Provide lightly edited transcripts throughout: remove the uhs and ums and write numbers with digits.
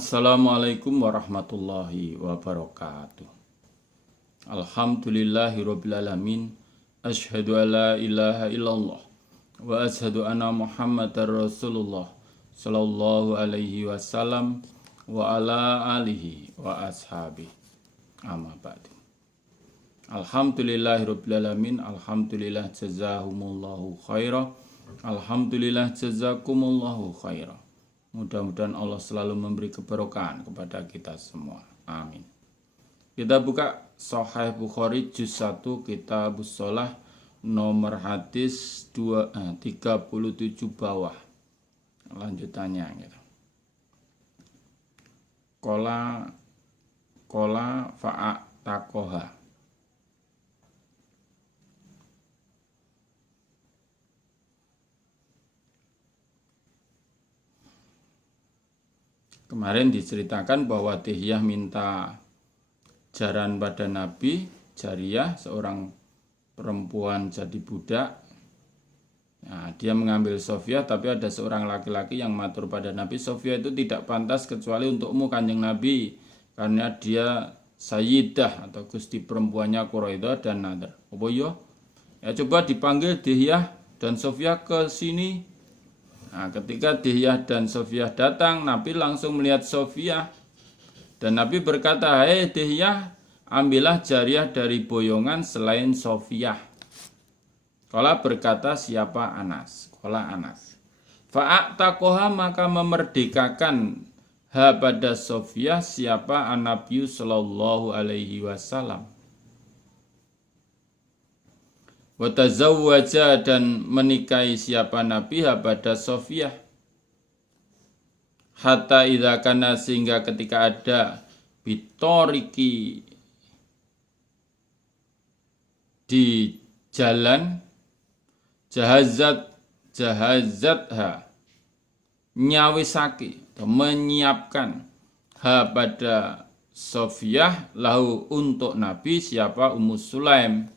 Assalamualaikum warahmatullahi wabarakatuh. Alhamdulillahirabbil alamin. Asyhadu an la ilaha illallah wa asyhadu anna Muhammadar Rasulullah sallallahu alaihi wasallam wa ala alihi wa ashabihi. Amma ba'du. Alhamdulillahirabbil alamin. Alhamdulillah jazahumullahu khaira. Alhamdulillah jazakumullahu khaira. Mudah-mudahan Allah selalu memberi keberkahan kepada kita semua. Amin. Kita buka Sahih Bukhari juz 1 Kitabus Shalah nomor hadis 37 bawah. Lanjutannya gitu. Kola fa'atakoha. Kemarin diceritakan bahwa Dihyah minta jaran pada Nabi, Jariyah, seorang perempuan jadi budak. Nah, dia mengambil Sofia, tapi ada seorang laki-laki yang matur pada Nabi, Sofia itu tidak pantas kecuali untukmu Kanjeng Nabi, karena dia sayyidah atau gusti perempuannya Quraidah dan Nadhr. Apa ya? Ya coba dipanggil Dihyah dan Sofia ke sini. Nah, ketika Dihyah dan Sofia datang, Nabi langsung melihat Sofia. Dan Nabi berkata, "Hei Dihyah, ambillah jariyah dari boyongan selain Sofia." Qala berkata siapa Anas? Qala Anas. Fa'atakoha maka memerdekakan ha pada Sofia siapa An-Nabi sallallahu alaihi wasallam. Watazawwaja dan menikahi siapa Nabi pada Sofiyah. Hatta idza kana sehingga ketika ada bitoriki di jalan jahazatha nyawisaki atau menyiapkan ha pada Sofiyah lahu untuk Nabi siapa Ummu Sulaim.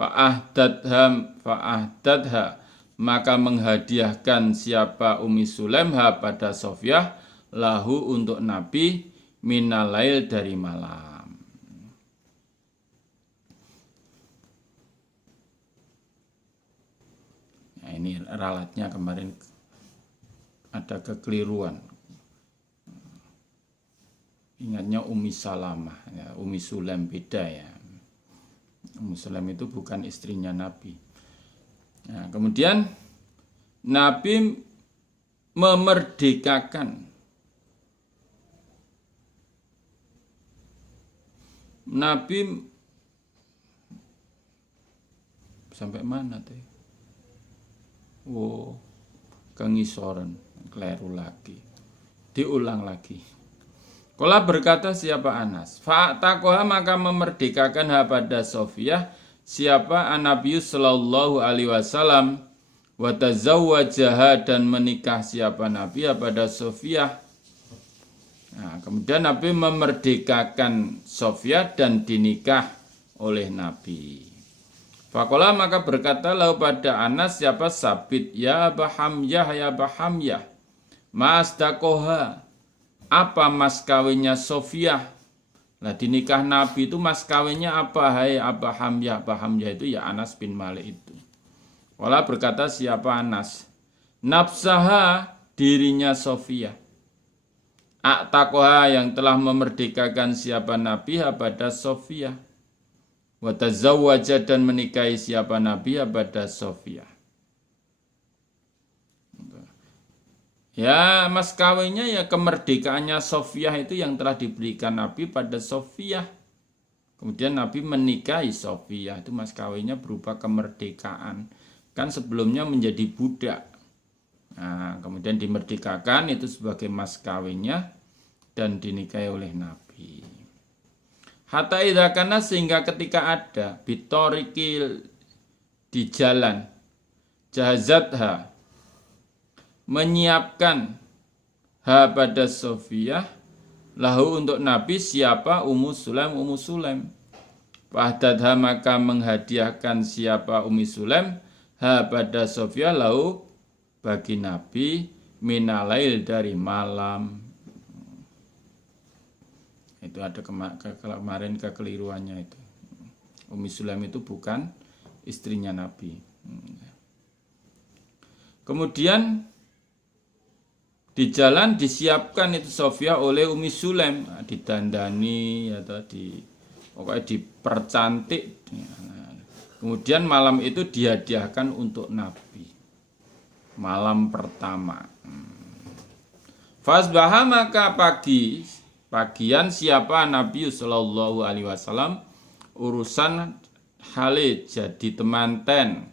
Fa'ahdadha maka menghadiahkan siapa Ummi Sulaim pada Sofiyah lahu untuk Nabi minalail dari malam. Nah, ini ralatnya kemarin ada kekeliruan. Ingatnya Ummi Salamah, ya, Ummi Sulaim beda ya. Ummu Sulaim itu bukan istrinya Nabi. Nah, kemudian Nabi memerdekakan sampai mana teh? Oh, kengisoran, keliru lagi. Diulang lagi. Qala berkata siapa Anas, fa'atakoha maka memerdekakan ha pada Sofiyah siapa An-Nabi sallallahu alaihi wasallam wa tazawwajaha dan menikah siapa Nabi pada Sofiyah. Nah, kemudian Nabi memerdekakan Sofiyah dan dinikah oleh Nabi. Faqala maka berkata lahu pada Anas siapa Sabit ya Aba Hamyah ya Aba Hamyah masdakoha apa mas kawinnya Sofiyah? Nah, dinikah Nabi itu mas kawinnya apa? Hai Aba Hamyah. Aba Hamyah itu ya Anas bin Malik itu. Wala berkata siapa Anas? Nafsaha dirinya Sofiyah. A'takoha yang telah memerdekakan siapa Nabi pada Sofiyah. Wa tazawwaja dan menikahi siapa Nabi pada Sofiyah. Ya, mas kawinnya ya kemerdekaannya Sofiyah itu yang telah diberikan Nabi pada Sofiyah. Kemudian Nabi menikahi Sofiyah, itu mas kawinnya berupa kemerdekaan. Kan sebelumnya menjadi budak. Nah, kemudian dimerdekakan itu sebagai mas kawinnya dan dinikahi oleh Nabi. Hatta idza kana sehingga ketika ada bitorikil di jalan jahazatha menyiapkan ha pada Sofiyah lahu untuk Nabi siapa Ummu Sulaim. Ummu Sulaim Fahdadha maka menghadiahkan siapa Ummi Sulaim ha pada Sofiyah lahu bagi Nabi minalail dari malam. Itu ada kemarin kekeliruannya itu. Ummi Sulaim itu bukan istrinya Nabi. Kemudian di jalan disiapkan itu Sofia oleh Ummi Sulaim, didandani atau pokoknya dipercantik. Kemudian malam itu dihadiahkan untuk Nabi. Malam pertama. Fasbaha maka pagian siapa Nabi Sallallahu Alaihi Wasallam urusan Khalid jadi temanten.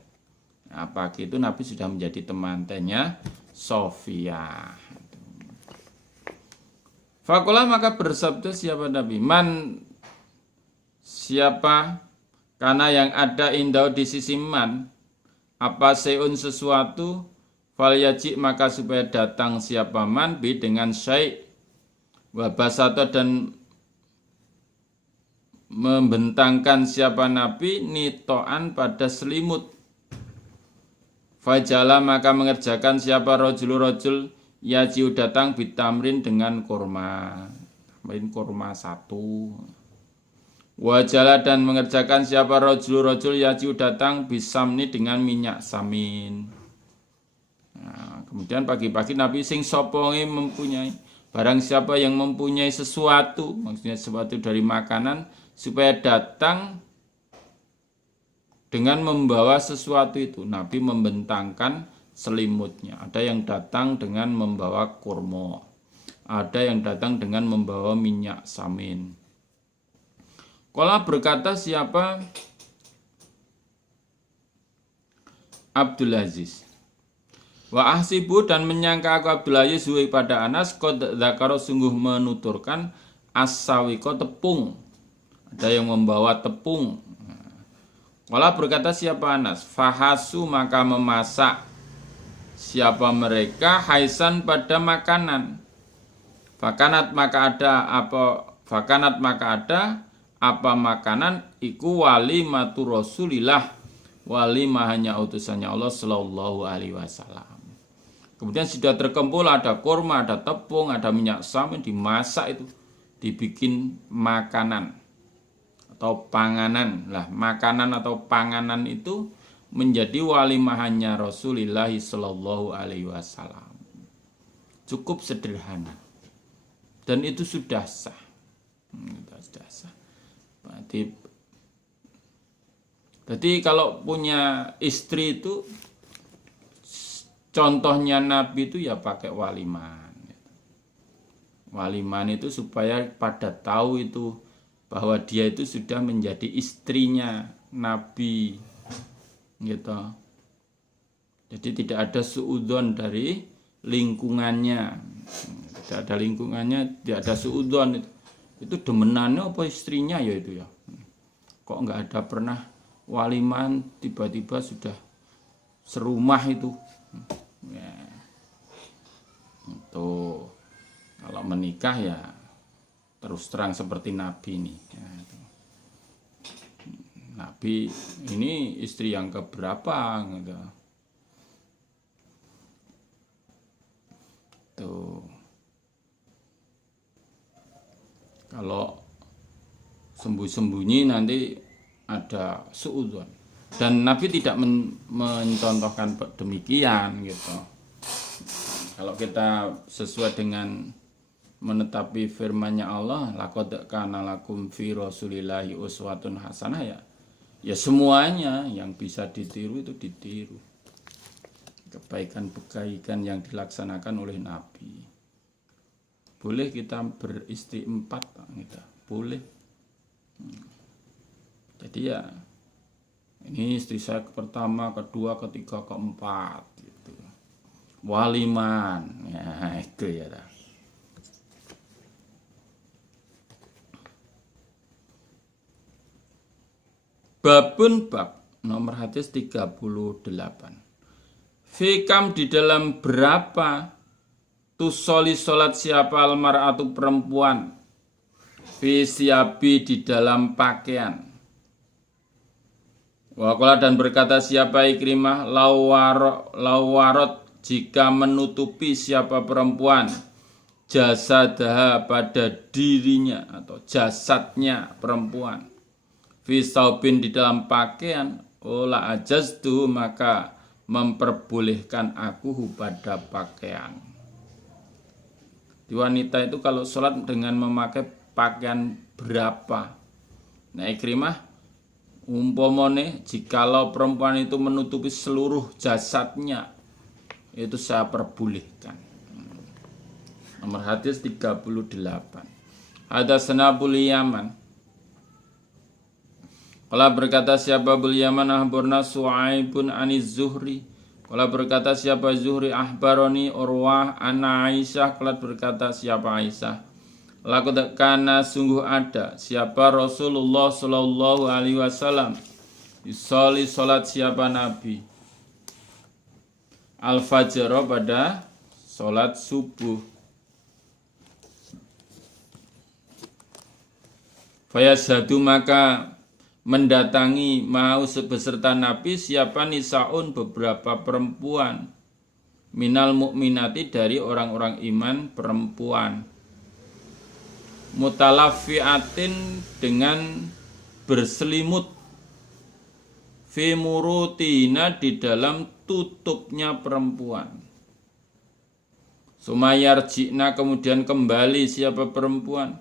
Nah, pagi itu Nabi sudah menjadi temantennya Sofia. Fakola maka bersabda siapa Nabi, siapa karena yang ada indau di sisi man apa seun sesuatu falyaji maka supaya datang siapa man bi dengan syai' wabasato dan membentangkan siapa Nabi nitoan pada selimut. Fajala maka mengerjakan siapa rojul yajiu datang bitamrin dengan kurma. Tambahin kurma 1. Wajala dan mengerjakan siapa rojul yajiu datang bisamni dengan minyak samin. Nah, kemudian pagi-pagi Nabi sing sopongi mempunyai barang siapa yang mempunyai sesuatu, maksudnya sesuatu dari makanan, supaya datang dengan membawa sesuatu itu. Nabi membentangkan selimutnya. Ada yang datang dengan membawa kurma. Ada yang datang dengan membawa minyak samin. Kala berkata siapa? Abdul Aziz. Wa ahsibu dan menyangka aku Abdul Aziz pada Anas qad dzakara sungguh menuturkan as-sawiqa tepung. Ada yang membawa tepung. Kala berkata siapa Anas? Fahasu maka memasak siapa mereka haisan pada makanan. Fakanat maka ada apa makanan iku walimatu Rasulillah, walimah hanya utusannya Allah Sallallahu Alaihi Wasallam. Kemudian sudah terkumpul ada kurma, ada tepung, ada minyak samin, dimasak itu, dibikin makanan atau panganan. Lah, makanan atau panganan itu menjadi walimahannya Rasulullah Sallallahu Alaihi Wasallam. Cukup sederhana. Dan itu sudah sah. Sudah sah. Jadi kalau punya istri itu contohnya Nabi itu ya pakai waliman. Waliman itu supaya pada tahu itu bahwa dia itu sudah menjadi istrinya Nabi. Gitu. Jadi tidak ada suudzon dari lingkungannya. Tidak ada lingkungannya, tidak ada suudzon itu. Itu demenannya apa istrinya ya itu ya. Kok enggak ada pernah waliman tiba-tiba sudah serumah itu. Ya. Itu kalau menikah ya terus terang seperti Nabi ini. Ya, Nabi ini istri yang keberapa gitu. Tuh. Kalau sembunyi nanti ada suudzon. Dan Nabi tidak mencontohkan demikian gitu. Kalau kita sesuai dengan menetapi firman-Nya Allah, laqad kana lakum fi Rasulillahi uswatun hasanah ya semuanya yang bisa ditiru itu ditiru. Kebaikan-kebaikan yang dilaksanakan oleh Nabi. Boleh kita beristri 4 gitu. Boleh. Jadi ya ini istri saya pertama, kedua, ketiga, keempat gitu. Waliman. Ya itu ya. Babun bab nomor hadis 38. Fikam di dalam berapa tusoli salat siapa almar'atu perempuan fi siabi di dalam pakaian. Waqala dan berkata siapa Ikrimah lawarot jika menutupi siapa perempuan jasadah pada dirinya atau jasadnya perempuan fi saubin di dalam pakaian ola ajaztu maka memperbolehkan aku pada pakaian. Di wanita itu kalau sholat dengan memakai pakaian berapa? Nah Ikrimah umpamane jikalau perempuan itu menutupi seluruh jasadnya itu saya perbolehkan. Nomor hadis 38. Hadatsana Abul Yaman. Qala berkata siapa Abul Yaman ahbarna Su'aibun aniz Zuhri. Qala berkata siapa Zuhri ahbaroni Urwah ana Aisyah. Qala berkata siapa Aisyah. Laqad kana sungguh ada siapa Rasulullah sallallahu alaihi wasallam yusolli salat siapa Nabi al-fajr pada salat subuh. Fayashadu maka mendatangi mau beserta Nabi siapa nisaun beberapa perempuan minal mukminati dari orang-orang iman perempuan mutalafiatin dengan berselimut fi murutina di dalam tutupnya perempuan. Sumayarjina kemudian kembali siapa perempuan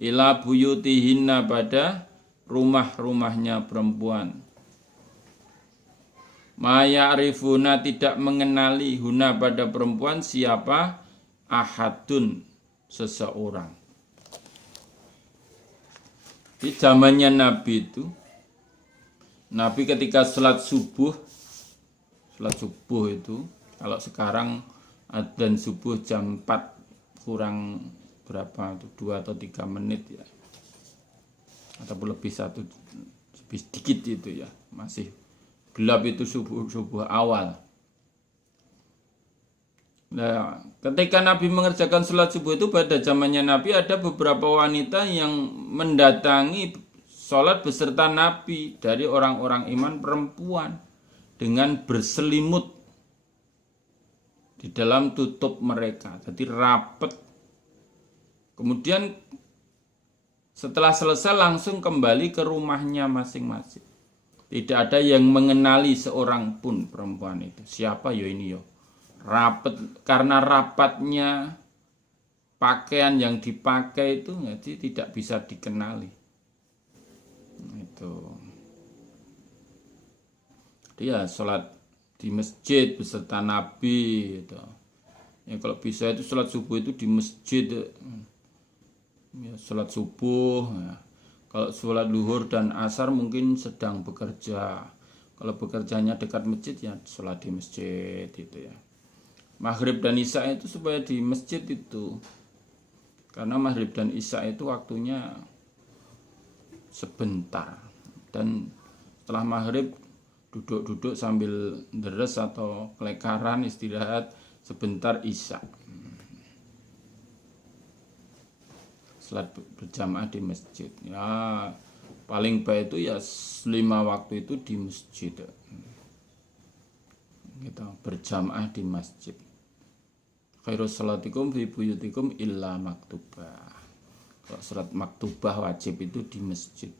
ila buyutihinna pada rumah-rumahnya perempuan. Mayarifuna tidak mengenali huna pada perempuan siapa ahadun seseorang. Di zamannya Nabi itu Nabi ketika sholat subuh itu kalau sekarang adzan subuh jam 4 kurang berapa itu 2 atau 3 menit ya ataupun lebih sedikit itu ya masih gelap itu subuh awal. Nah, ketika Nabi mengerjakan sholat subuh itu pada zamannya Nabi ada beberapa wanita yang mendatangi sholat beserta Nabi dari orang-orang iman perempuan dengan berselimut di dalam tutup mereka, jadi rapat. Kemudian setelah selesai langsung kembali ke rumahnya masing-masing. Tidak ada yang mengenali seorang pun perempuan itu. Siapa yo ini yo? Rapat karena rapatnya pakaian yang dipakai itu jadi tidak bisa dikenali. Itu. Dia sholat di masjid beserta Nabi itu. Ya kalau bisa itu sholat subuh itu di masjid. Ya, sholat subuh ya. Kalau sholat duhur dan asar mungkin sedang bekerja. Kalau bekerjanya dekat masjid ya sholat di masjid itu ya. Maghrib dan isya itu supaya di masjid itu karena maghrib dan isya itu waktunya sebentar dan setelah maghrib duduk-duduk sambil deres atau kelekaran istirahat sebentar isya. Salat berjamaah di masjid ya paling baik itu ya 5 waktu itu di masjid gitu, berjamaah di masjid. Khairus salatikum fi buyutikum illa maktubah. Kalau salat maktubah wajib itu di masjid.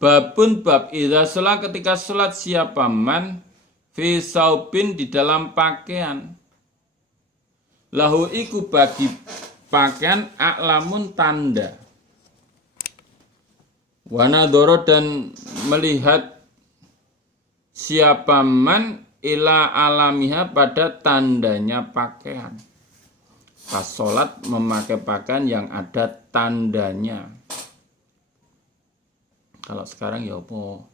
Babun bab idza shalah ketika salat siapa man fi saubin di dalam pakaian lahu iku bagi pakaian a'lamun tanda wanadoro dan melihat siapa man ila alamiha pada tandanya pakaian pas sholat memakai pakaian yang ada tandanya. Kalau sekarang ya apa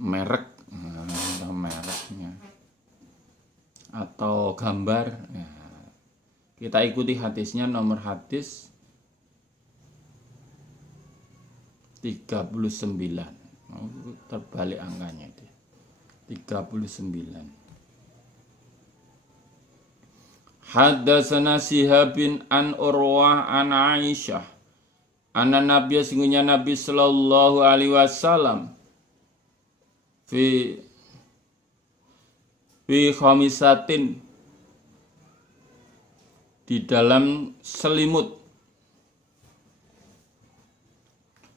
merek mereknya atau gambar ya. Kita ikuti hadisnya nomor hadis 39. Terbalik angkanya itu. 39. Haddatsana Shihab bin an Urwah an Aisyah. Anna Nabiya sungguhnya Nabi sallallahu alaihi wasallam fi fi khamisatin, di dalam selimut.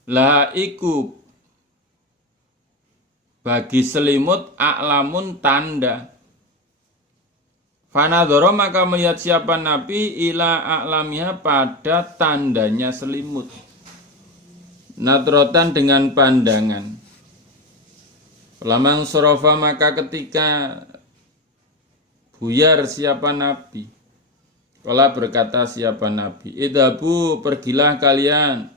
La iku bagi selimut a'lamun tanda. Fanadhara maka melihat siapa Nabi ila a'lamiha pada tandanya selimut. Nadrotan dengan pandangan. Lamang sorofa maka ketika buyar siapa Nabi. Kala berkata siapa Nabi, idhabu pergilah kalian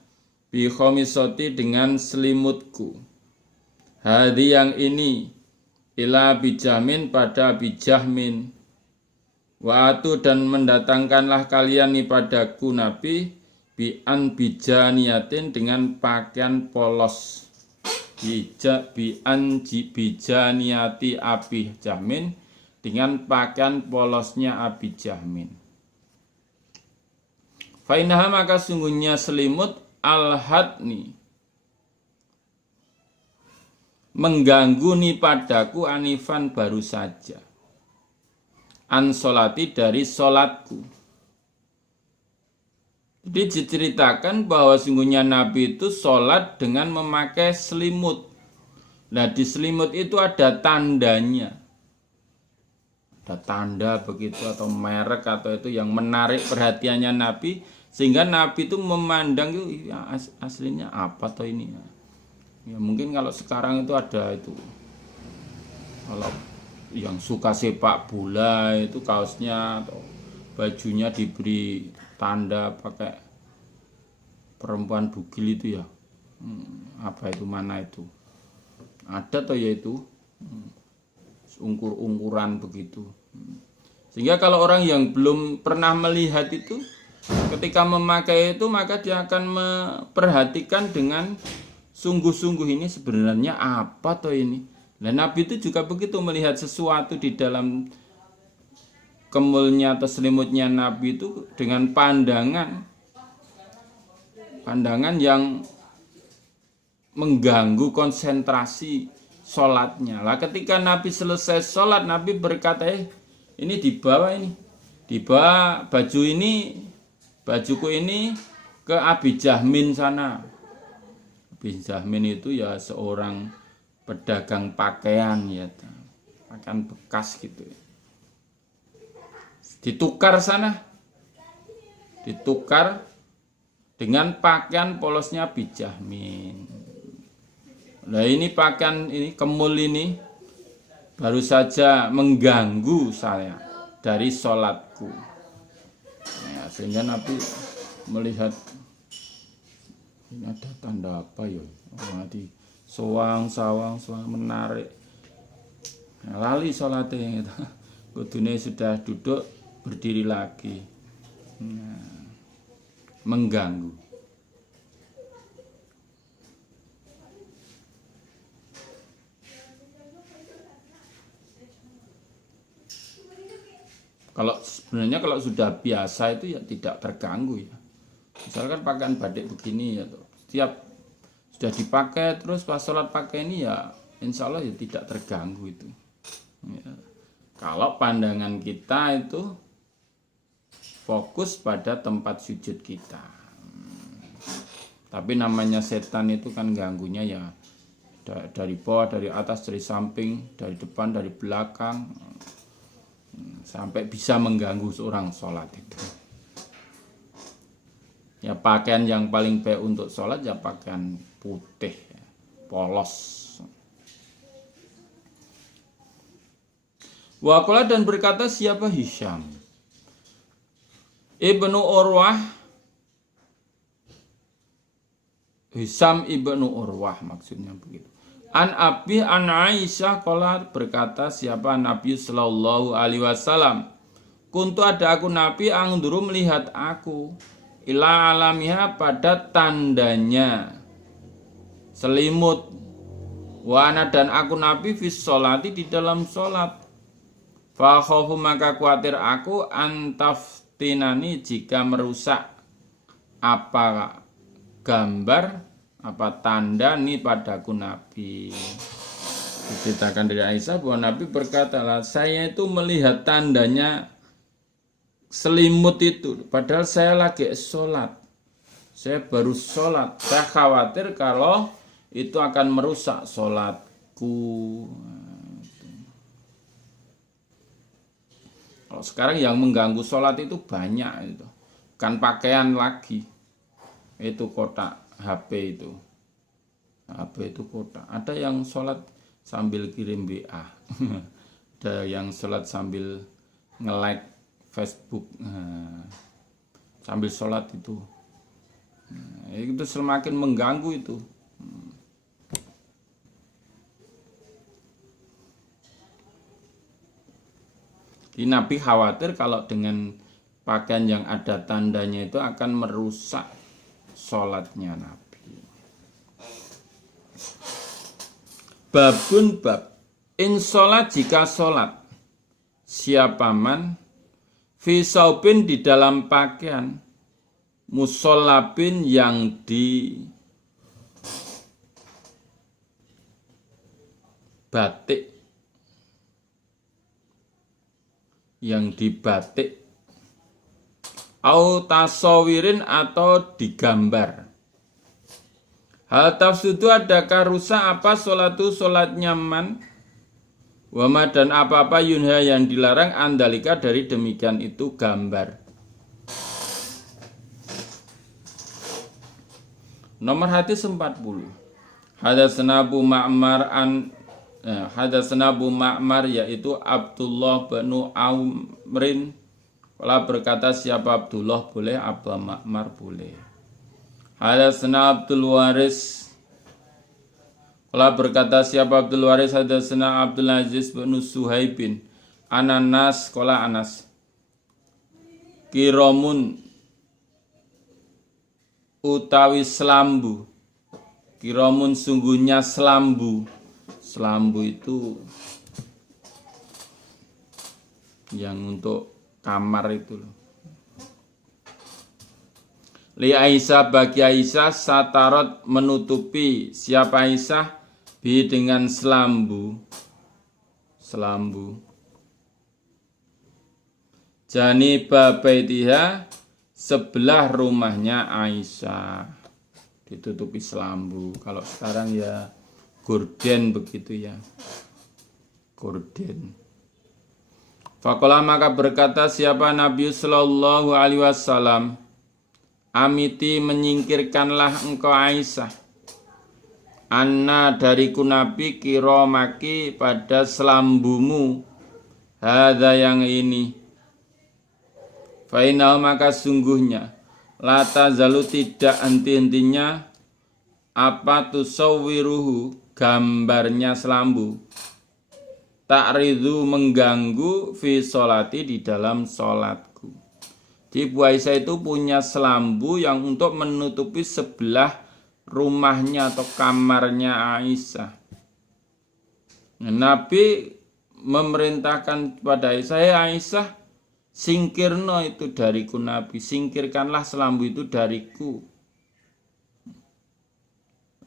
bi khomisoti dengan selimutku. Hadi yang ini ila bijahmin pada bijahmin. Wa'atu dan mendatangkanlah kalian nih padaku Nabi bi'an bijaniyatin dengan pakaian polos. Bi'an bijaniyati abi jahmin dengan pakaian polosnya abi jahmin. Fainaha maka sungguhnya selimut al-hadni mengganggu nih padaku anifan baru saja. An solati dari solatku. Jadi diceritakan bahwa sungguhnya Nabi itu solat dengan memakai selimut. Nah di selimut itu ada tandanya. Ada tanda begitu atau merek atau itu yang menarik perhatiannya Nabi. Sehingga Nabi itu memandang itu ya, aslinya apa toh ini ya mungkin kalau sekarang itu ada itu kalau yang suka sepak bola itu kaosnya atau bajunya diberi tanda pakai perempuan bugil itu ya apa itu mana itu ada toh ya itu ungkur-ungkuran begitu sehingga kalau orang yang belum pernah melihat itu ketika memakai itu maka dia akan memperhatikan dengan sungguh-sungguh ini sebenarnya apa toh ini. Dan Nabi itu juga begitu melihat sesuatu di dalam kemulnya atau selimutnya Nabi itu dengan pandangan yang mengganggu konsentrasi sholatnya. Lah ketika Nabi selesai sholat Nabi berkata ini dibawa baju ini bajuku ini ke Abi Jahmin sana. Abi Jahmin itu ya seorang pedagang pakaian ya, pakaian bekas gitu. Ditukar sana, ditukar dengan pakaian polosnya Abi Jahmin. Nah ini pakaian ini kemul ini baru saja mengganggu saya dari sholatku. Ya, sehingga Nabi melihat ini ada tanda apa ya? Di sawang menarik. Nah, lali sholatnya, kudune sudah duduk berdiri lagi, mengganggu. Kalau sebenarnya kalau sudah biasa itu ya tidak terganggu ya. Misalkan pakaian batik begini ya, setiap sudah dipakai terus pas sholat pakai ini ya, insya Allah ya tidak terganggu itu. Ya. Kalau pandangan kita itu fokus pada tempat sujud kita. Tapi namanya setan itu kan ganggunya ya dari bawah, dari atas, dari samping, dari depan, dari belakang. Sampai bisa mengganggu seorang sholat itu. Ya pakaian yang paling baik untuk sholat ya pakaian putih, polos. Waqala dan berkata siapa Hisham ibnu Urwah, Hisham ibnu Urwah maksudnya begitu. An Abi an Aisyah qala berkata siapa Nabi sallallahu alaihi wasallam kuntu ada aku Nabi angduru melihat aku ila alamiha pada tandanya selimut wana dan aku Nabi fis sholati di dalam sholat fa khaufu maka khawatir aku antaftinani jika merusak apa gambar apa tanda nih padaku Nabi. Diceritakan dari Aisyah bahwa Nabi berkata, saya itu melihat tandanya selimut itu, padahal saya lagi sholat. Saya baru sholat. Saya khawatir kalau itu akan merusak sholatku. Kalau sekarang yang mengganggu sholat itu banyak itu. Kan pakaian lagi. Itu kotak HP itu. HP itu kotak. Ada yang sholat sambil kirim WA. Ada yang sholat sambil nge-like Facebook. Sambil sholat itu. Itu semakin mengganggu itu. Jadi Nabi khawatir kalau dengan pakaian yang ada tandanya itu akan merusak sholatnya Nabi. Babun bab in sholat jika sholat siapa man fi saubin di dalam pakaian musallabin yang di batik, yang dibatik, au tasawirin atau digambar. Hal tafsudu adakah rusak apa sholatu sholat nyaman, wama dan apa-apa yunha yang dilarang andalika dari demikian itu gambar. Nomor hadis 40. Hadatsana Abu Ma'mar Hadatsana Abu Ma'mar yaitu Abdullah bin Amrin. Kalau berkata siapa Abdullah boleh, Abu Ma'mar boleh. Hadatsana Abdul Waris. Kalau berkata siapa Abdul Waris, hadatsana Abdul Aziz bin Suhaibin. Ananas kola Anas. Kiromun utawi selambu. Kiromun sungguhnya selambu. Selambu itu yang untuk kamar itu loh. Li Aisyah bagi Aisyah satarot menutupi siapa Aisyah bi dengan selambu. Selambu. Jani babaitiha sebelah rumahnya Aisyah ditutupi selambu. Kalau sekarang ya gorden begitu ya. Gorden. Faqala maka berkata siapa Nabi sallallahu alaihi wasallam, amiti menyingkirkanlah engkau Aisyah. Anna dariku Nabi kiromaki pada selambumu. Hadza yang ini. Fainal maka sungguhnya la tazalu tidak henti-hentinya apa tusawwiruhu gambarnya selambu ta'ridu mengganggu fi sholati di dalam sholatku. Di Bu Aisyah itu punya selambu yang untuk menutupi sebelah rumahnya atau kamarnya Aisyah. Nabi memerintahkan kepada Aisyah, Aisyah singkirno itu dariku Nabi, singkirkanlah selambu itu dariku.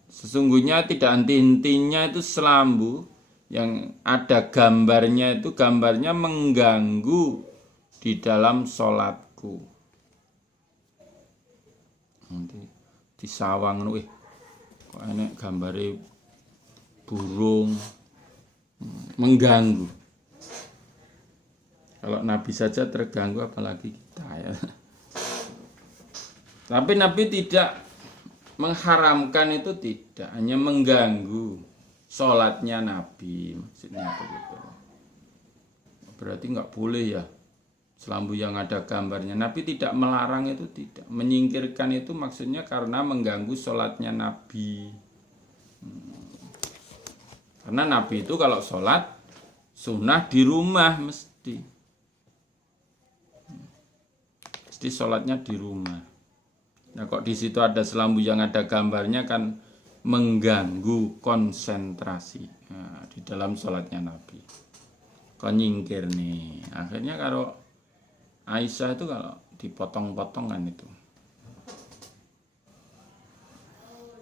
Sesungguhnya tidak henti-hentinya itu selambu yang ada gambarnya itu gambarnya mengganggu di dalam sholatku. Nanti di sawang kok enek gambare burung mengganggu. Kalau Nabi saja terganggu apalagi kita ya. Tapi Nabi tidak mengharamkan itu, tidak, hanya mengganggu sholatnya Nabi, maksudnya begitu. Berarti nggak boleh ya selambu yang ada gambarnya. Nabi tidak melarang itu, tidak menyingkirkan itu, maksudnya karena mengganggu sholatnya Nabi. Karena Nabi itu kalau sholat sunnah di rumah mesti sholatnya di rumah. Nah kok di situ ada selambu yang ada gambarnya kan mengganggu konsentrasi di dalam sholatnya Nabi. Kok nyingkir nih. Akhirnya kalau Aisyah itu kalau dipotong-potong kan itu.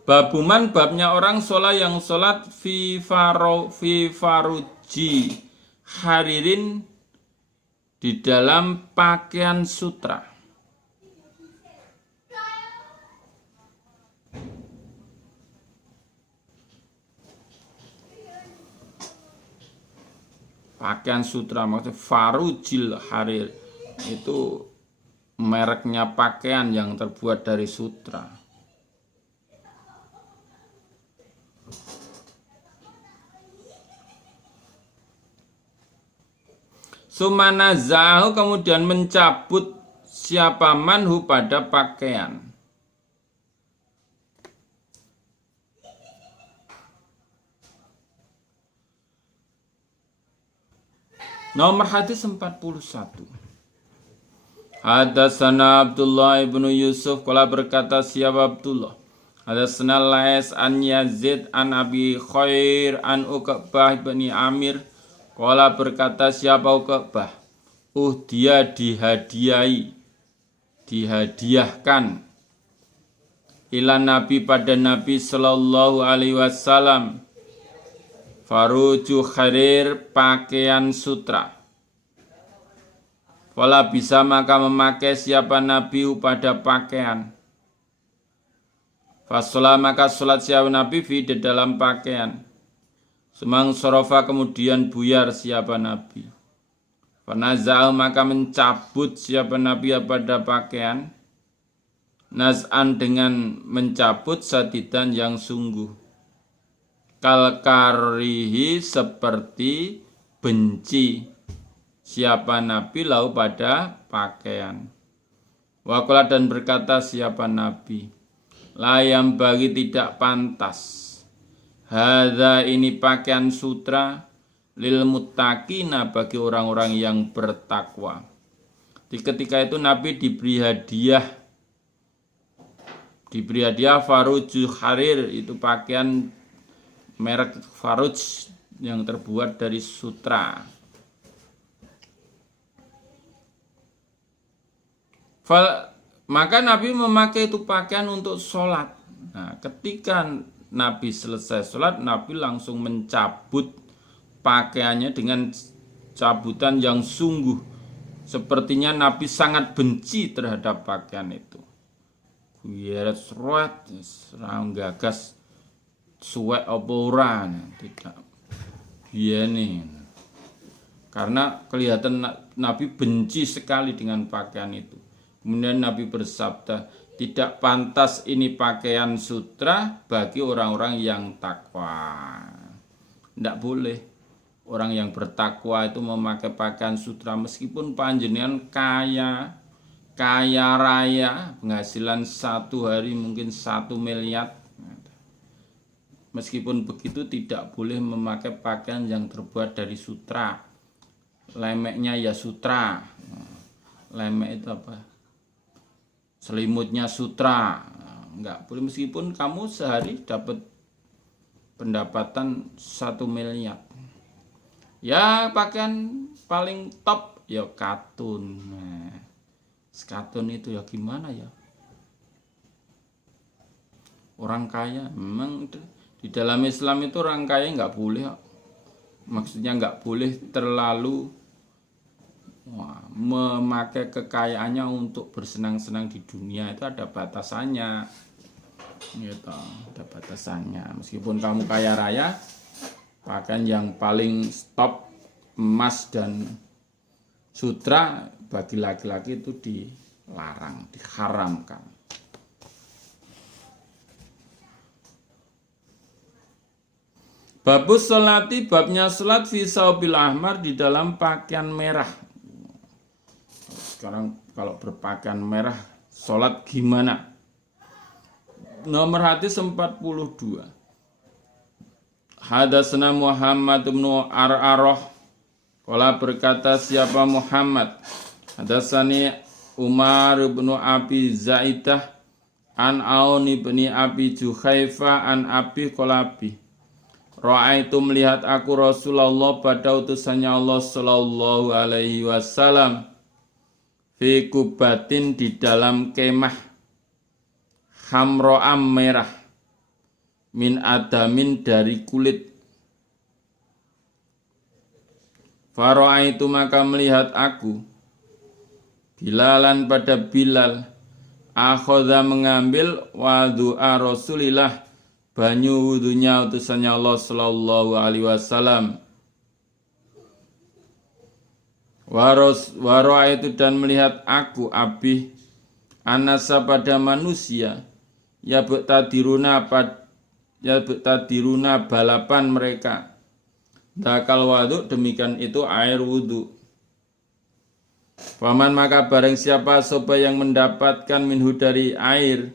Babuman babnya orang sholat yang sholat fi faruji haririn di dalam pakaian sutra. Pakaian sutra maksudnya farujil harir itu mereknya pakaian yang terbuat dari sutra. Sumanazahu kemudian mencabut siapa manhu pada pakaian. Nomor hadis 41. Hadatsana Abdullah ibnu Yusuf qala berkata siapa Abdullah. Hadatsana Lais an Yazid an Abi Khair an Uqbah bin Amir qala berkata siapa Uqbah. Dia dihadiahkan ila Nabi pada Nabi sallallahu alaihi wasallam faruju kharir pakaian sutra. Fala bisa maka memakai siapa Nabi pada pakaian. Fasolah maka sholat siapa Nabi di dalam pakaian. Semang sorofa kemudian buyar siapa Nabi. Fanaza'u maka mencabut siapa Nabi pada pakaian. Naz'an dengan mencabut sadidan yang sungguh. Kalkarihi seperti benci siapa Nabi lau pada pakaian. Waqala dan berkata siapa Nabi, layam bagi tidak pantas. Hadza ini pakaian sutra lil muttaqina bagi orang-orang yang bertakwa. Di ketika itu Nabi diberi hadiah faruju harir itu pakaian merek faruj yang terbuat dari sutra. Maka Nabi memakai itu pakaian untuk sholat. Nah, ketika Nabi selesai sholat, Nabi langsung mencabut pakaiannya dengan cabutan yang sungguh. Sepertinya Nabi sangat benci terhadap pakaian itu. Kuyeret serat, serang gagas suwek apa ora, tidak. Iya nih. Karena kelihatan Nabi benci sekali dengan pakaian itu. Kemudian Nabi bersabda, tidak pantas ini pakaian sutra bagi orang-orang yang takwa. Tidak boleh orang yang bertakwa itu memakai pakaian sutra meskipun panjenengan kaya raya, penghasilan satu hari mungkin 1 miliar. Meskipun begitu tidak boleh memakai pakaian yang terbuat dari sutra. Lemeknya ya sutra. Lemek itu apa? Selimutnya sutra. Enggak boleh meskipun kamu sehari dapat pendapatan 1 miliar. Ya pakaian paling top ya katun. Nah, katun itu ya gimana ya? Orang kaya memang itu. Di dalam Islam itu orang kaya nggak boleh, maksudnya nggak boleh terlalu memakai kekayaannya untuk bersenang-senang di dunia. Itu ada batasannya, gitu, ada batasannya. Meskipun kamu kaya raya, pakaian yang paling top emas dan sutra bagi laki-laki itu dilarang, diharamkan. Babus sholati babnya sholat fi saubil ahmar di dalam pakaian merah. Sekarang kalau berpakaian merah sholat gimana? Nomor hadis 42. Hadatsana Muhammad bin Ar'arah qala berkata siapa Muhammad? Hadatsani Umar bin Abi Zaidah an Aun bin Abi Juhaifa an Abi Qalabi. Ra'aitu melihat aku Rasulullah pada utusannya Allah sallallahu alaihi wasallam fi kubatin di dalam kemah hamro'am merah min adamin dari kulit. Fara'aitu maka melihat aku Bilalan pada Bilal akhodha mengambil wadu'a Rasulillah banyu wudunya utusannya Allah sallallahu alaihi wasallam. Wara'aitu dan melihat aku Abi anasa pada manusia ya bertadiruna balapan mereka. Dakal wadu demikian itu air wudu. Faman maka barang siapa sopa yang mendapatkan minhu dari air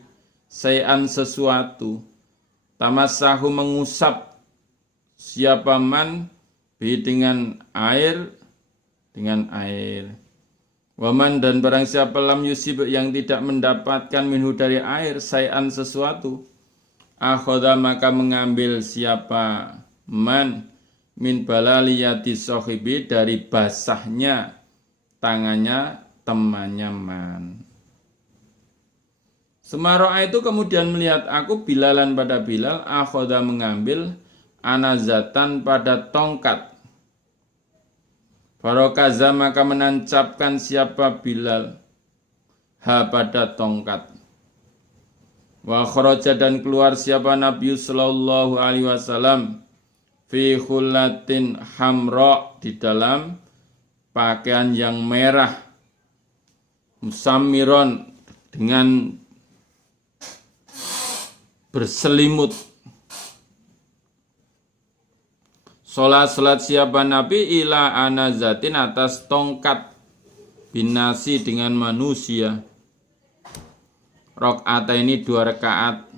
sayan sesuatu tamassahu mengusap siapa man bi dengan air Waman dan barang siapa lam yusib yang tidak mendapatkan minhu dari air sayan sesuatu akhoda maka mengambil siapa man min balaliyati sohibi dari basahnya tangannya temannya man. Semaro'a itu kemudian melihat aku Bilalan pada Bilal akhoda mengambil anazatan pada tongkat. Farokaza maka menancapkan siapa Bilal ha pada tongkat. Wa kharaja dan keluar siapa Nabi sallallahu alaihi wasallam fi khullatin hamra di dalam pakaian yang merah musamiron dengan berselimut. Salat siapa Nabi ila anazatin atas tongkat binasi dengan manusia. Rakaat ini 2 rakaat.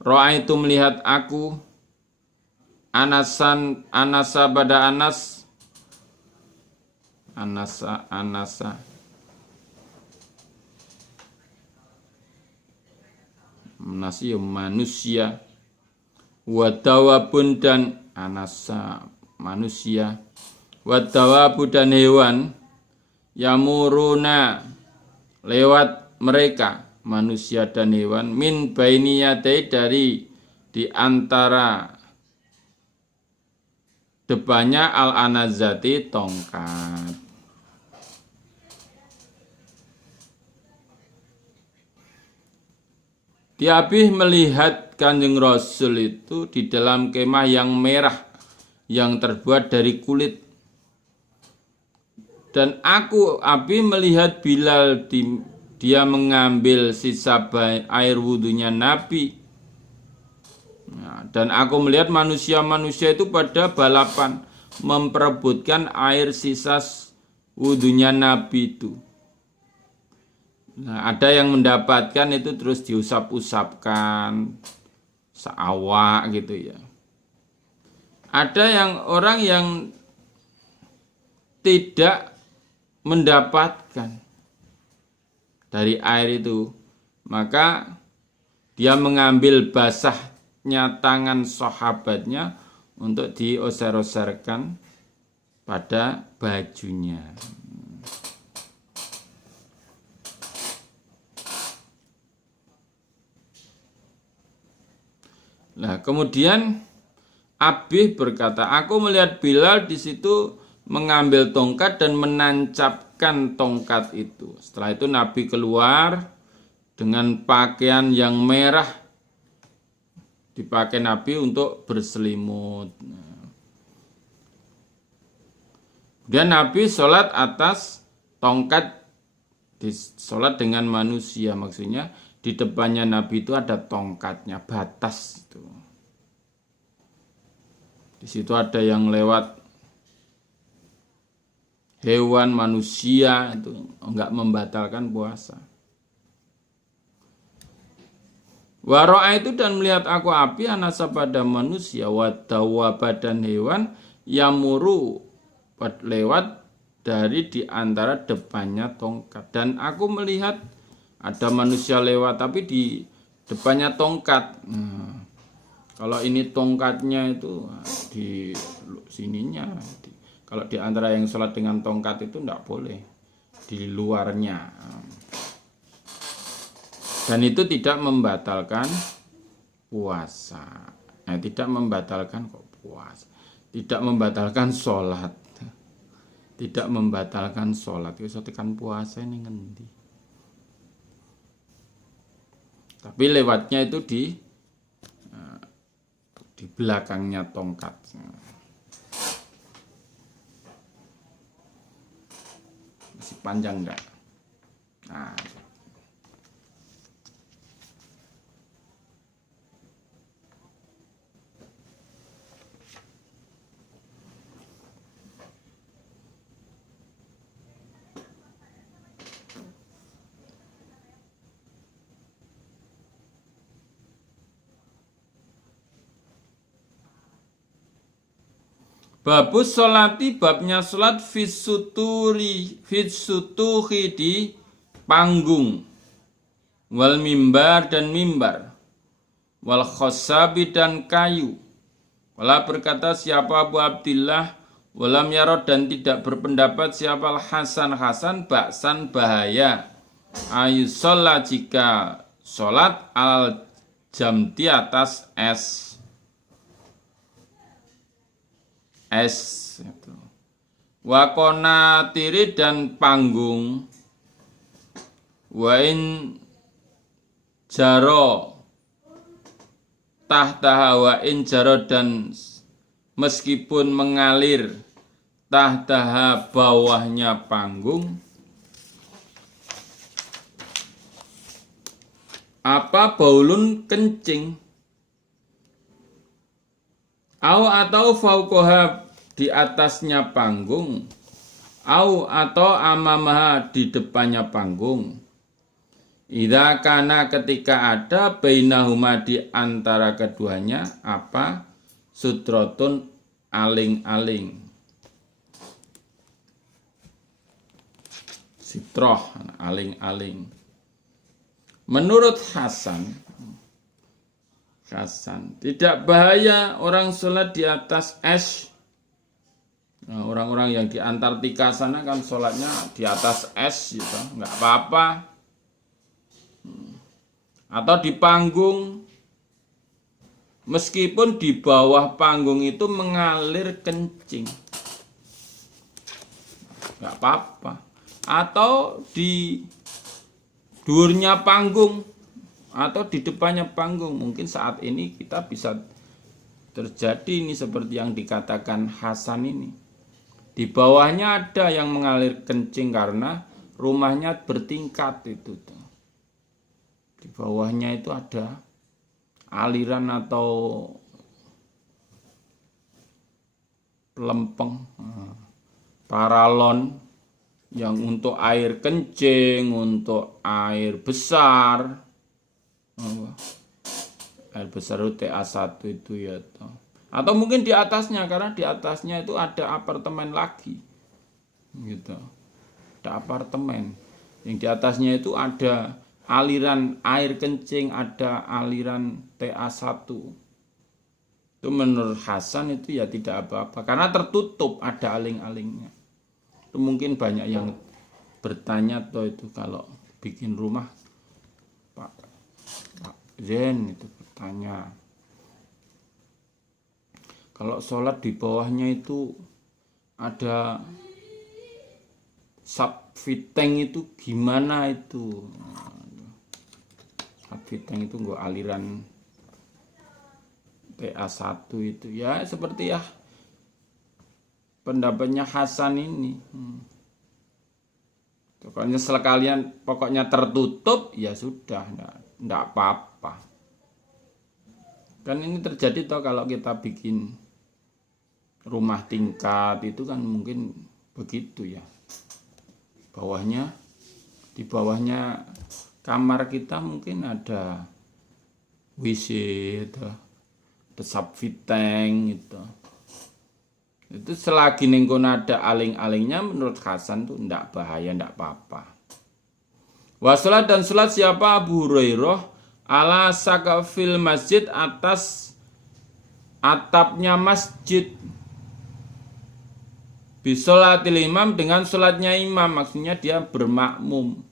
Ro'a itu melihat aku anasa pada anasa manusia wadawabun dan anasa manusia wadawabu dan hewan yamuruna lewat mereka manusia dan hewan min bainiyadai dari di antara depannya al-anazati tongkat. Diabih melihat Kanjeng Rasul itu di dalam kemah yang merah yang terbuat dari kulit. Dan aku Abi melihat Bilal dia mengambil sisa air wudunya Nabi. Nah, dan aku melihat manusia-manusia itu pada balapan memperebutkan air sisa wudunya Nabi itu. Nah, ada yang mendapatkan itu terus diusap-usapkan seawak gitu ya. Ada yang orang yang tidak mendapatkan dari air itu, maka dia mengambil basahnya tangan sahabatnya untuk dioser-oserkan pada bajunya. Nah, kemudian Abi berkata, aku melihat Bilal di situ mengambil tongkat dan menancapkan tongkat itu. Setelah itu Nabi keluar dengan pakaian yang merah, dipakai Nabi untuk berselimut. Kemudian Nabi sholat atas tongkat, sholat dengan manusia, maksudnya di depannya Nabi itu ada tongkatnya, batas itu. Di situ ada yang lewat hewan, manusia, itu enggak membatalkan puasa. Waro'a itu dan melihat aku Abi anasa pada manusia wadawa badan hewan yamuru lewat dari di antara depannya tongkat. Dan aku melihat ada manusia lewat tapi di depannya tongkat. Nah, kalau ini tongkatnya itu di sininya. Kalau di antara yang sholat dengan tongkat itu tidak boleh, di luarnya. Dan itu tidak membatalkan puasa. Tidak membatalkan kok puasa. Tidak membatalkan sholat. Tidak membatalkan sholat. Iso tekan puasa ini ngendi. Tapi lewatnya itu di belakangnya tongkat. Masih panjang enggak? Nah, babus sholati, babnya sholat fisutuhi di panggung, wal mimbar dan mimbar, wal khosabi dan kayu. Wala berkata siapa Abu Abdillah, walam yarod dan tidak berpendapat siapa Hasan baksan bahaya. Ayu sholat jika sholat al jam di atas es itu. Wakona tiri dan panggung, wain jaro tahtaha, wain jaro dan meskipun mengalir tahtaha bawahnya panggung, apa baulun kencing, atau fauqoha di atasnya panggung, atau amamaha di depannya panggung. Idza kana ketika ada bainahuma di antara keduanya apa sutrotun aling-aling. Sitroh aling-aling. Menurut Hasan tidak bahaya orang sholat di atas es. Nah, orang-orang yang di Antartika sana kan sholatnya di atas es gitu, nggak apa-apa. Atau di panggung, meskipun di bawah panggung itu mengalir kencing, nggak apa-apa. Atau di dhuwurnya panggung, atau di depannya panggung. Mungkin saat ini kita bisa terjadi ini seperti yang dikatakan Hasan ini. Di bawahnya ada yang mengalir kencing karena rumahnya bertingkat itu. Di bawahnya itu ada aliran atau lempeng, paralon yang untuk air kencing, untuk air besar. Air besar itu TA1 itu ya. Atau mungkin di atasnya, karena di atasnya itu ada apartemen lagi. Gitu. Ada apartemen. Yang di atasnya itu ada aliran air kencing, ada aliran TA1. Itu menurut Hasan itu ya tidak apa-apa, karena tertutup, ada aling-alingnya. Itu mungkin banyak yang bertanya tuh itu kalau bikin rumah Pak Zen itu bertanya, kalau sholat di bawahnya itu ada subfiteng itu gimana itu? Subfiteng itu enggak aliran TA1 itu ya seperti ya pendapatnya Hasan ini. Pokoknya sekalian pokoknya tertutup ya sudah, enggak apa-apa. Kan ini terjadi toh kalau kita bikin rumah tingkat itu kan mungkin begitu ya. Di bawahnya kamar kita mungkin ada WC itu, ada subfiteng itu. Itu selagi nengkon ada aling-alingnya menurut Hasan tuh ndak bahaya, ndak apa-apa. Wasolat dan sholat siapa Abu Hurairah ala sakafil masjid atas atapnya masjid. Bisolatil imam dengan sholatnya imam, maksudnya dia bermakmum.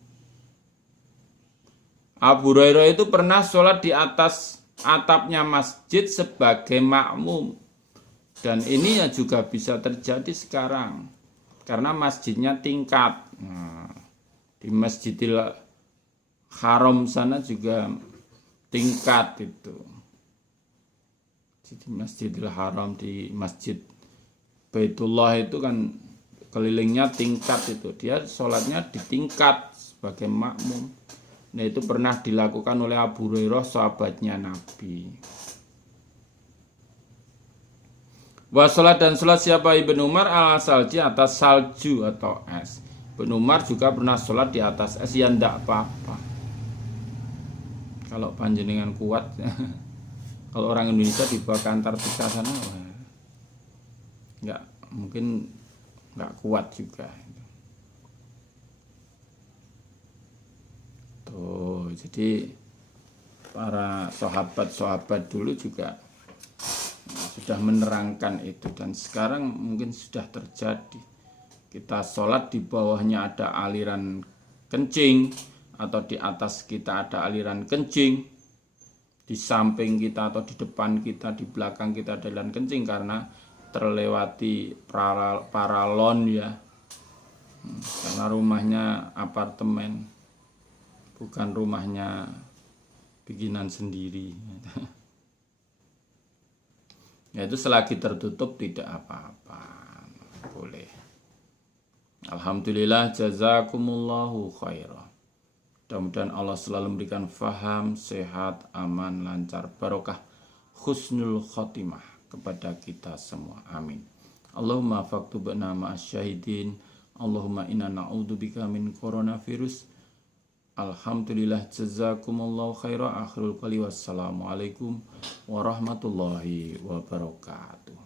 Abu Hurairah itu pernah sholat di atas atapnya masjid sebagai makmum. Dan ini ya juga bisa terjadi sekarang karena masjidnya tingkat. Nah, di Masjidil Haram sana juga tingkat itu. Di Masjidil Haram, di Masjid Baitullah itu kan kelilingnya tingkat itu. Dia sholatnya di tingkat sebagai makmum. Nah itu pernah dilakukan oleh Abu Hurairah, sahabatnya Nabi. Wassalat dan sholat siapa Ibnu Umar ala salji atas salju atau es. Ibnu Umar juga pernah sholat di atas es yang tidak apa-apa. Kalau panjenengan kuat, kalau orang Indonesia dibawa ke Antartika sana, mungkin nggak kuat juga. Tuh, jadi para sahabat-sahabat dulu juga sudah menerangkan itu, dan sekarang mungkin sudah terjadi. Kita sholat di bawahnya ada aliran kencing, atau di atas kita ada aliran kencing, di samping kita atau di depan kita, di belakang kita ada aliran kencing karena terlewati paralon ya, karena rumahnya apartemen, bukan rumahnya bikinan sendiri. Ya itu selagi tertutup tidak apa-apa, boleh. Alhamdulillah, jazakumullahu khairan. Mudah-mudahan Allah selalu memberikan faham, sehat, aman, lancar, barokah, husnul khotimah kepada kita semua. Amin. Allahumma faktubna ma'asyahidin. Allahumma inna na'udzubika min coronavirus. Alhamdulillah, jazakumullahu khairan. Akhirul qali, wassalamualaikum warahmatullahi wabarakatuh.